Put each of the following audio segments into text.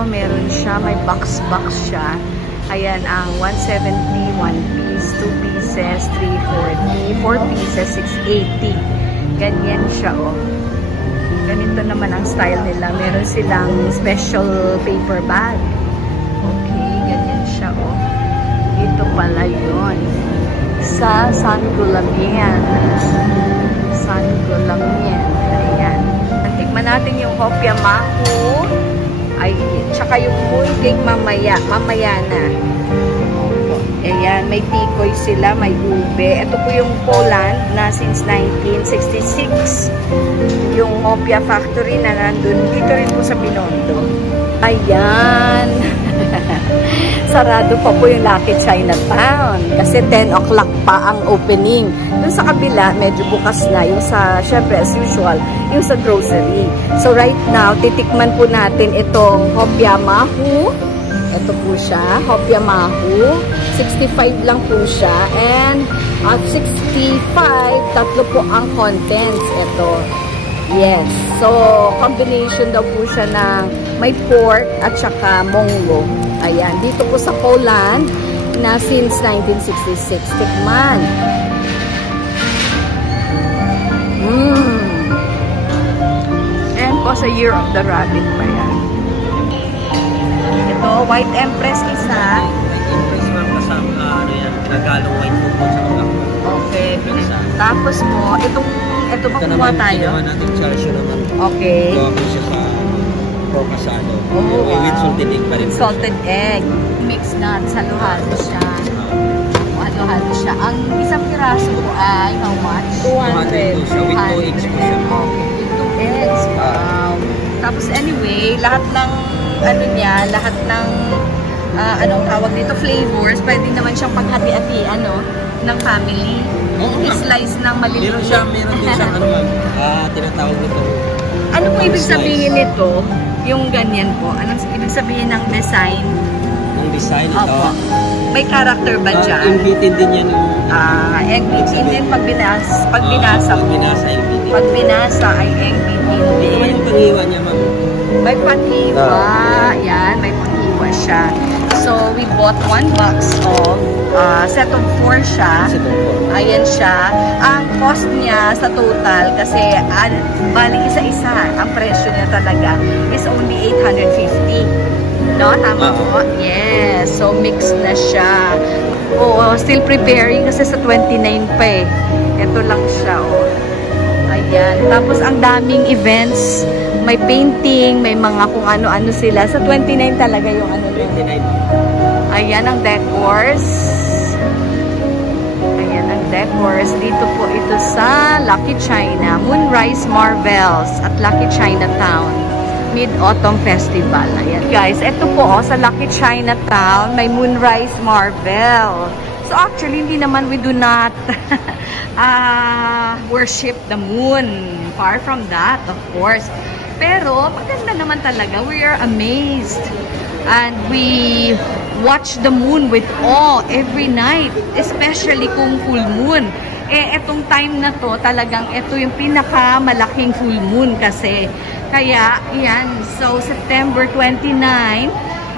Oh, meron siya. May box-box siya. Ayan, ang 170, 1 piece, 2 pieces, 340, 4 pieces, 680. Ganyan siya, oh. Ganito naman ang style nila. Meron silang special paper bag. Okay, ganyan siya, oh. Ito pala yun. Sa Sangguniang. Sangguniang. Ayan. Tikman natin yung hopia mahu. Ay, tsaka yung mooncake mamaya. Mamaya na. Ayan, may tikoy sila, may ube. Ito po yung Poland na since 1966. Yung hopia factory na nandun. Dito rin po sa Binondo. Ayan. Sarado pa po yung Lucky Chinatown. Kasi 10 o'clock pa ang opening. Doon sa kabila, medyo bukas na. Yung sa, syempre, as usual, yung sa grocery. So, right now, titikman po natin itong hopia mahu. Ito po siya, hopia mahu. 65 lang po siya. And at 65, tatlo po ang contents. Ito. Yes. So, combination daw po siya ng may pork at saka monggo. Ayan. Dito po sa Poland na since 1966. Tikman. And po sa Year of the Rabbit pa yan. Ito, White Empress isa. White Empress ma'am kasama, ano yan, Tagalog white food sa mga. Okay. Tapos mo, ito makuha tayo. Ito naman, natin chelsea naman. Okay. Gawa po siya sa procasado. Oh, wow. With salted egg pa rin. Salted egg. Mixed nuts. Halo-halo siya. Halo-halo siya. Ang isang piraso po ay how much? 200 siya. With 2 eggs po siya. Okay. With 2 eggs. Wow. Tapos anyway, lahat ng ano niya, lahat ng anong tawag dito, flavors, pwede naman siyang paghati-hati, ng family. I-slice ng maliliit. Meron din siyang tinatawag nito. Ano po ibig sabihin nito? Yung ganyan po. Anong ibig sabihin ng design? Yung design ito? Opo. May character ba dyan? Embedded din yan. Embedded din pag binasa po. Pag binasa ay embedded din. May panghiwa niya, ma'am. May panghiwa. Yan, may panghiwa siya. So, we bought 1 box of set of 4 siya. Ayan siya. Ang cost niya sa total, kasi bali isa-isa, ang presyo niya talaga is only 850. No? Tama po? Yes. So, mixed na siya. Oo, still preparing kasi sa 29 pa eh. Ito lang siya, oh. Ayan. Tapos, ang daming events. May painting, may mga kung ano-ano sila. Sa 29 talaga yung 29. Ayan ang decors. Ayan ang decors. Dito po ito sa Lucky China. Moonrise Marvels at Lucky Chinatown. Mid-Autumn Festival. Ayan. Guys, ito po sa Lucky Chinatown, may Moonrise Marvel. So actually, hindi naman we do not worship the moon. Far from that, of course. Pero, maganda naman talaga. We are amazed. And we watch the moon with awe every night. Especially kung full moon. Etong time na to, talagang ito yung pinakamalaking full moon kasi. Kaya, yan. So, September 29,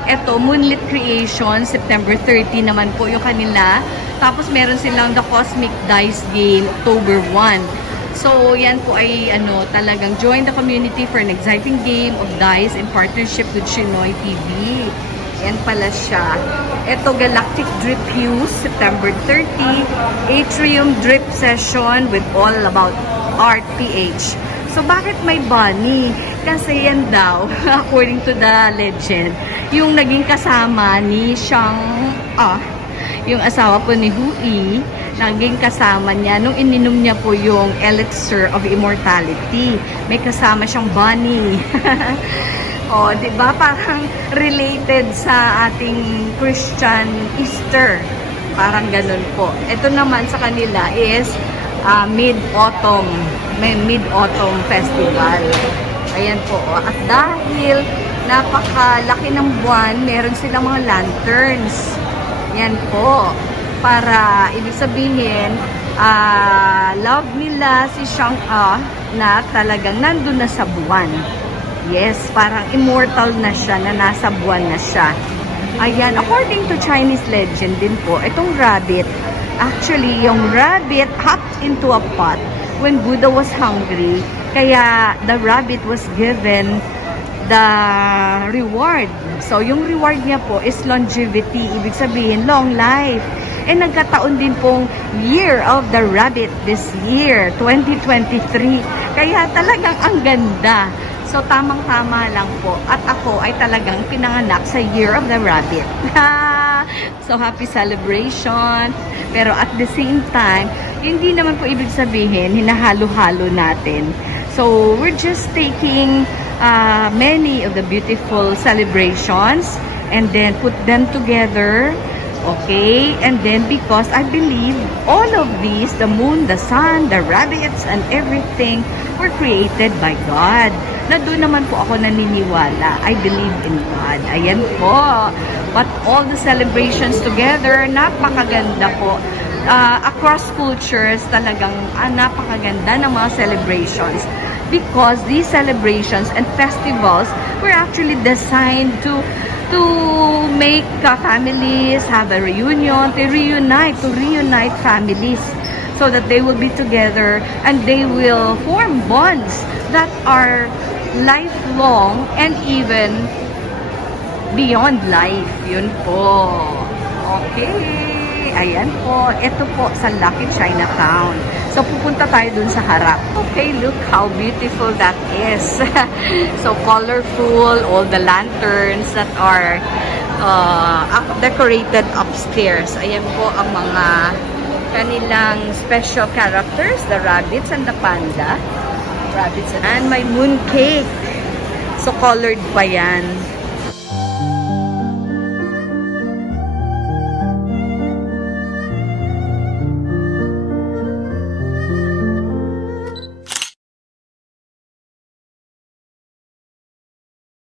ito, Moonlit Creation. September 30 naman po yung kanila. Tapos, meron silang The Cosmic Dice Game, October 1. So, yan po ay talagang join the community for an exciting game of dice in partnership with Shinoy TV. Yan pala siya. Ito, Galactic Drip Hues, September 30. Atrium Drip Session with all about art PH. So, bakit may bunny? Kasi yan daw, according to the legend, yung naging kasama ni yung asawa po ni Hui, naging kasama niya nung ininom niya po yung Elixir of Immortality. May kasama siyang bunny. O, diba? Parang related sa ating Christian Easter. Parang ganun po. Ito naman sa kanila is Mid-Autumn. May Mid-Autumn Festival. Ayan po. At dahil napakalaki ng buwan, meron silang mga lanterns. Yan po. Para, ibig sabihin, love nila si Shang-A na talagang nandun na sa buwan. Yes, parang immortal na siya, na nasa buwan na siya. Ayan, according to Chinese legend din po, itong rabbit, actually, yung rabbit hopped into a pot when Buddha was hungry. Kaya, the rabbit was given the reward. So, yung reward niya po is longevity. Ibig sabihin, long life. And nagkataon din pong Year of the Rabbit this year, 2023. Kaya talagang ang ganda. So, tamang-tama lang po. At ako ay talagang pinanganak sa Year of the Rabbit. So, happy celebration. Pero at the same time, hindi naman po ibig sabihin, hinahalo-halo natin. So, we're just taking many of the beautiful celebrations and then put them together. Okay? And then because I believe all of these, the moon, the sun, the rabbits, and everything were created by God. Na doon naman po ako naniniwala. I believe in God. Ayan po. But all the celebrations together, napakaganda po. Across cultures, talagang napakaganda ng mga celebrations. Because these celebrations and festivals were actually designed to make families have a reunion, to reunite families so that they will be together and they will form bonds that are lifelong and even beyond life. Yun po. Okay. Ayan po. Ito po sa Lucky Chinatown. So, pupunta tayo dun sa harap. Okay, look how beautiful that is. So, colorful, all the lanterns that are decorated upstairs. Ayan po ang mga kanilang special characters, the rabbits and the panda. Rabbits and my moon cake. So, colored pa yan.